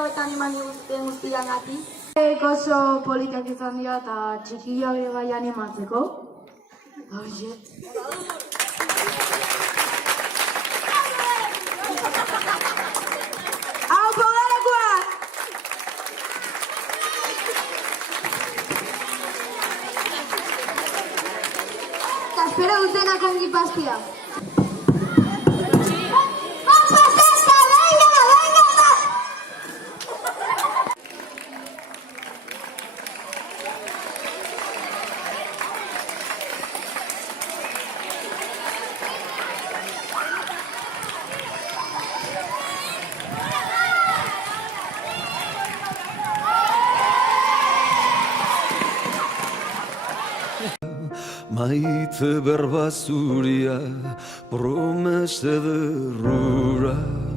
hauetan eman diguzten guztiagatik. Oso politak izan dira eta txikioak ere bai animatzeko. Horixe. Hau, pogalekoak! Eta espero dutenak ongi pastia. Maite berba zuria, promesa de rura.